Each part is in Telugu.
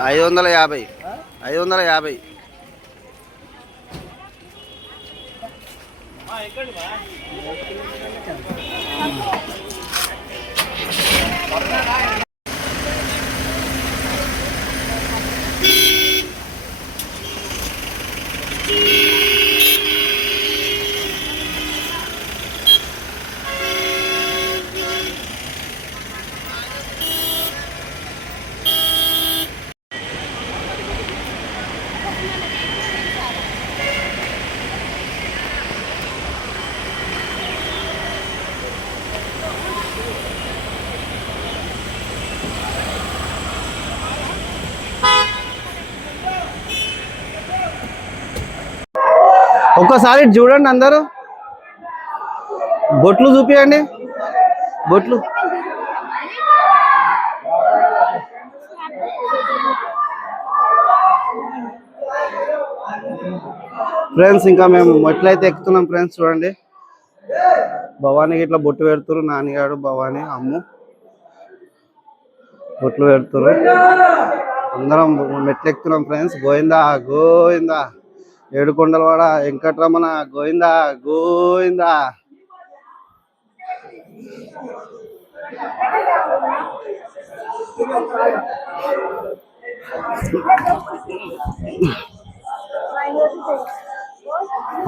$550 $550. ఒక్కసారి చూడండి అందరూ, బొట్లు చూపియండి, బొట్లు. ఫ్రెండ్స్ ఇంకా మేము మెట్లయితే ఎక్కుతున్నాం ఫ్రెండ్స్. చూడండి భవానీకి ఇట్లా బొట్టు పెడుతురు, నాన్నగాడు భవానీ అమ్ము బొట్లు పెడుతురు. అందరం మెట్లు ఎక్కుతున్నాం ఫ్రెండ్స్. గోవిందా గోవిందా, ఏడుకొండలవాడ వెంకటరమణ గోవిందా గోవిందా.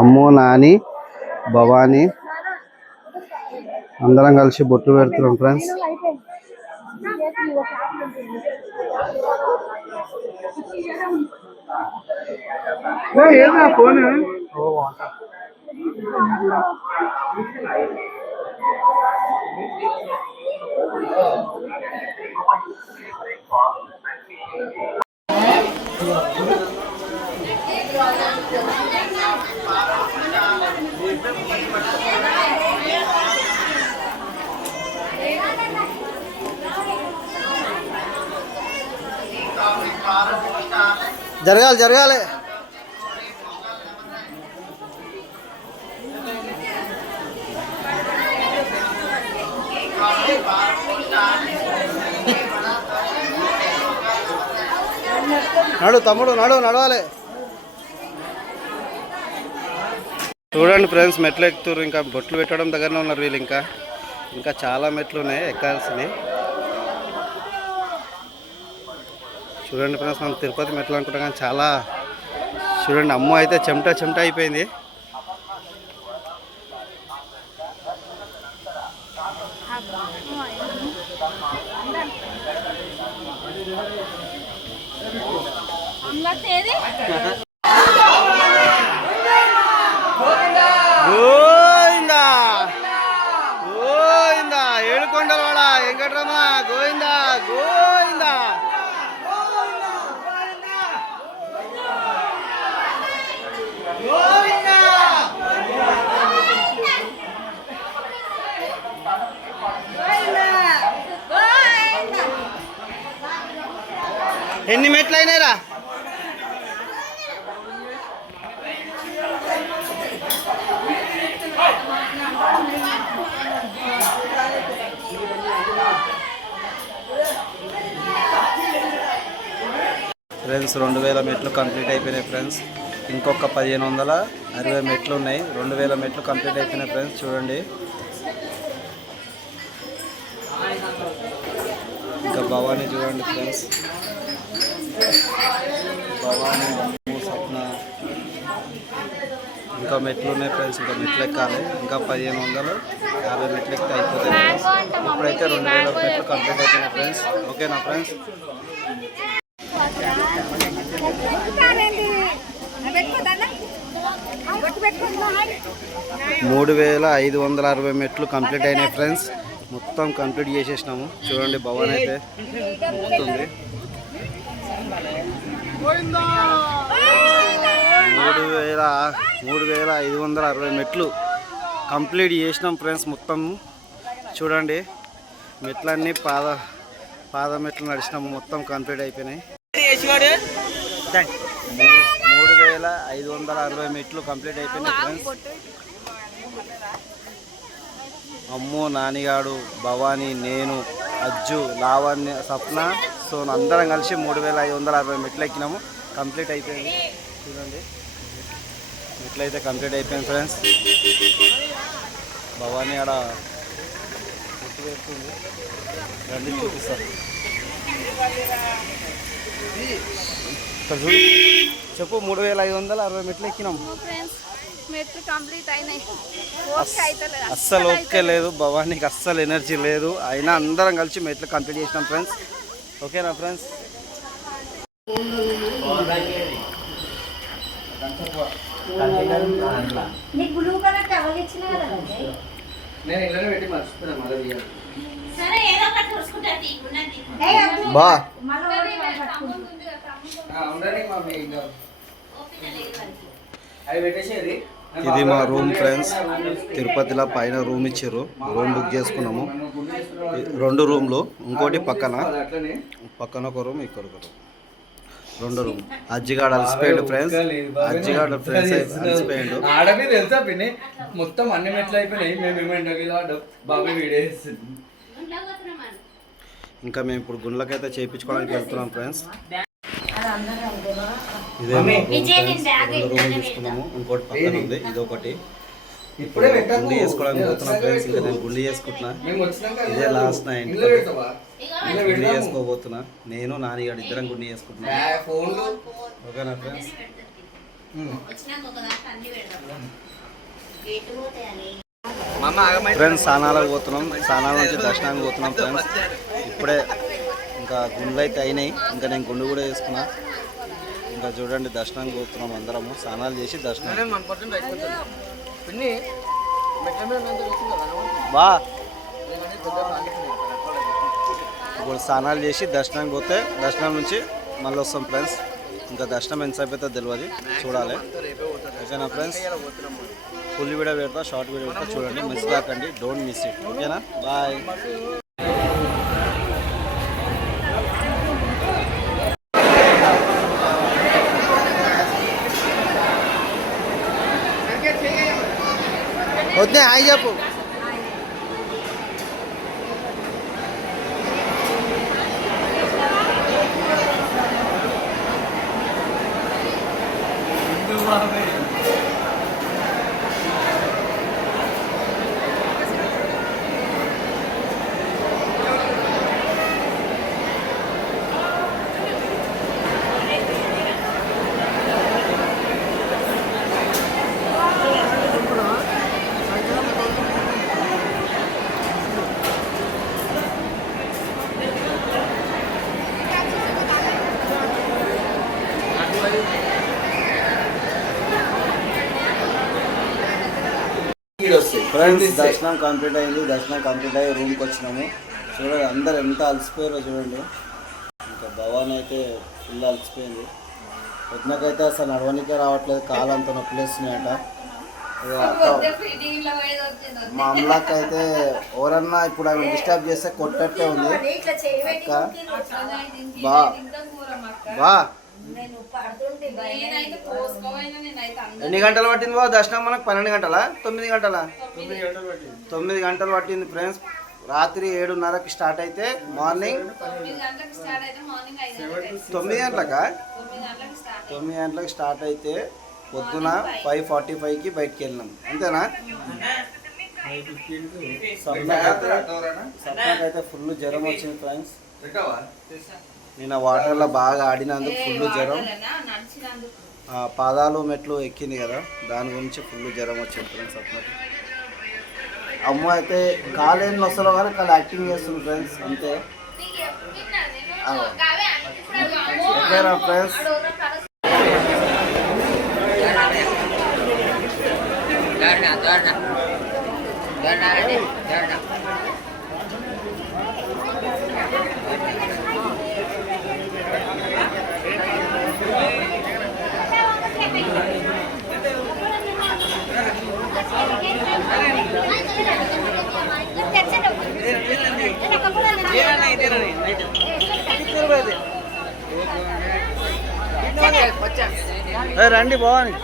అమ్ము, నాని, భవానీ అందరం కలిసి బొట్లు పెడుతున్నాం ఫ్రెండ్స్. జరగాలి జరగాలి. నడు తమ్ముడు నడు, నడవాలి. చూడండి ఫ్రెండ్స్, మెట్లు ఎక్కుతారు. ఇంకా బొట్లు పెట్టడం దగ్గరనే ఉన్నారు వీళ్ళు. ఇంకా చాలా మెట్లు ఉన్నాయి ఎక్కాల్సినవి. చూడండి ఫ్రెండ్స్, మనం తిరుపతి మెట్లు అనుకుంటాం కానీ చాలా. చూడండి అమ్మ అయితే చెమట అయిపోయింది. గోవిందా గోవిందా, ఏడుకొండలవాడ వెంకటరమణ గోవిందా గోవిందా. ఎన్ని మెట్లు అయినాయిరా? ఫ్రెండ్స్ 2000 మెట్లు కంప్లీట్ అయిపోయినాయి ఫ్రెండ్స్. ఇంకొక 1560 మెట్లు ఉన్నాయి. 2000 మెట్లు కంప్లీట్ అయిపోయినాయి ఫ్రెండ్స్. చూడండి ఇంకా భవానీ చూడండి ఫ్రెండ్స్. భవానీ, అమ్ము, సప్న ఇంకా మెట్లు ఉన్నాయి ఫ్రెండ్స్. ఇంకా మెట్లు ఎక్కాలి. ఇంకా 1550 మెట్లు ఎక్కితే అయిపోతాయి ఫ్రెండ్స్. ఇప్పుడైతే 2000 మెట్లు కంప్లీట్ అయిపోయినాయి ఫ్రెండ్స్. ఓకేనా ఫ్రెండ్స్? 3560 మెట్లు కంప్లీట్ అయినాయి ఫ్రెండ్స్. మొత్తం కంప్లీట్ చేసేసినాము. చూడండి భవన్ అయితే మొత్తుంది. 3560 మెట్లు కంప్లీట్ చేసినాం ఫ్రెండ్స్ మొత్తం. చూడండి మెట్లన్నీ పాద మెట్లు నడిచినాము. మొత్తం కంప్లీట్ అయిపోయినాయి. 3560 మెట్లు కంప్లీట్ అయిపోయినాయి ఫ్రెండ్స్. అమ్ము, నానిగాడు, భవానీ, నేను, అజ్జు, లావణ్య, సప్న, సో అందరం కలిసి 3560 మెట్లు ఎక్కినాము. కంప్లీట్ అయిపోయింది. చూడండి మెట్లు అయితే కంప్లీట్ అయిపోయింది ఫ్రెండ్స్. భవానీ ఆడ గుర్తు వేస్తుంది, రండి చూపిస్తాను. ఇక్కడ చూడు, చెప్పు. 3560 మెట్లు ఎక్కినాం. అస్సలు ఓకే లేదు, భవానీకి అస్సలు ఎనర్జీ లేదు. అయినా అందరం కలిసి మెట్లు కంప్లీట్ చేసినాం ఫ్రెండ్స్. ఓకేనా ఫ్రెండ్స్? బా ఇది మా రూమ్ ఫ్రెండ్స్. తిరుపతిలో పైన రూమ్ ఇచ్చారు, రూమ్ బుక్ చేసుకున్నాము. 2 రూమ్లు, ఇంకోటి పక్కన ఒక రూమ్, ఇక్కడ ఒక రూమ్, 2 రూమ్. అజ్జిగాడు అలసిపోయాడు ఫ్రెండ్స్. అజ్జిగాడు ఫ్రెండ్స్ అలసిపోయాడు. ఆడకి తెలుసా పిన్ని, మొత్తం అన్ని మెట్లు అయిపోయినాయి. మేము బాబు వీడేసి ఇంకా మేము ఇప్పుడు గుండ్లకైతే చేయించుకోవడానికి వెళ్తున్నాం ఫ్రెండ్స్. ఇదే రూమ్ తీసుకున్నాము, ఇంకోటి పక్కన ఉంది, ఇదొకటి. ఇప్పుడు గుండి చేసుకోవడానికి పోతున్నాం ఫ్రెండ్స్. ఇంకా నేను గుండి చేసుకుంటున్నా. ఇదే లాస్ట్ నైట్ గుండి చేసుకోబోతున్నా. నేను నానిగాడు ఇద్దరం గుండి చేసుకుంటున్నా. ఓకేనా ఫ్రెండ్స్? ఫ్రెండ్స్ స్నానాలకు పోతున్నాం. స్నానాల నుంచి దర్శనానికి పోతున్నాం ఫ్రెండ్స్. ఇప్పుడే ఇంకా గుండ్లు అయితే అయినాయి. ఇంకా నేను గుండు కూడా వేసుకున్నా. ఇంకా చూడండి దర్శనానికి పోతున్నాం అందరము. స్నానాలు చేసి దర్శనం బా ఇప్పుడు స్నానాలు చేసి దర్శనానికి పోతే దర్శనం నుంచి మళ్ళీ వస్తాం ఫ్రెండ్స్. ఇంకా దర్శనం ఎంతసేపు అయితే తెలియదు, చూడాలి. ఓకేనా ఫ్రెండ్స్? ఫుల్ వీడియో పెడతా, షార్ట్ వీడియో పెడతా, చూడండి. మిస్ కాకండి, డోంట్ మిస్ ఇట్. ఓకేనా? బాయ్. వద్దే హాయ్ చెప్పు. ఫ్రెండ్స్ దర్శనం కంప్లీట్ అయింది. దర్శనం కంప్లీట్ అయ్యి రూమ్కి వచ్చినాము. చూడండి అందరు ఎంత అలసిపోయారో చూడండి. ఇంకా భవాన్ అయితే ఫుల్ అలసిపోయింది. పొద్దునకైతే అసలు నడవనికే రావట్లేదు, కాలంతా నొప్పులేస్తున్నాయట. మా అమ్మలకి అయితే ఎవరన్నా ఇప్పుడు ఆమె డిస్టర్బ్ చేస్తే కొట్టట్టే ఉంది. అక్క బా బా ఎన్ని గంటలు పట్టింది బాబు దర్శనం మనకు? 12 గంటలా 9 గంటలా? 9 గంటలు పట్టింది ఫ్రెండ్స్. రాత్రి 7:30కి స్టార్ట్ అయితే మార్నింగ్ 9 గంటలకా? 9 గంటలకు స్టార్ట్ అయితే పొద్దున 5:45కి బయటికి వెళ్ళినాం. అంతేనా? సప్నకైతే ఫుల్ జ్వరం వచ్చింది ఫ్రెండ్స్. నిన్న వాటర్లో బాగా ఆడినందుకు ఫుల్ జ్వరం. పాదాలు మెట్లు ఎక్కింది కదా, దాని గురించి ఫుల్ జ్వరం వచ్చింది ఫ్రెండ్స్. సప్నకి అమ్మ అయితే కాలేని నొసలో కానీ కాళ్ళు యాక్టింగ్ చేస్తుంది ఫ్రెండ్స్. అంతే. ఓకేనా ఫ్రెండ్స్? రండి బాగుంది.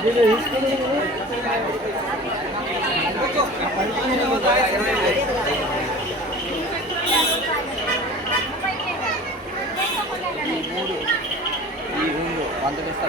ఈ 1 తీసుకో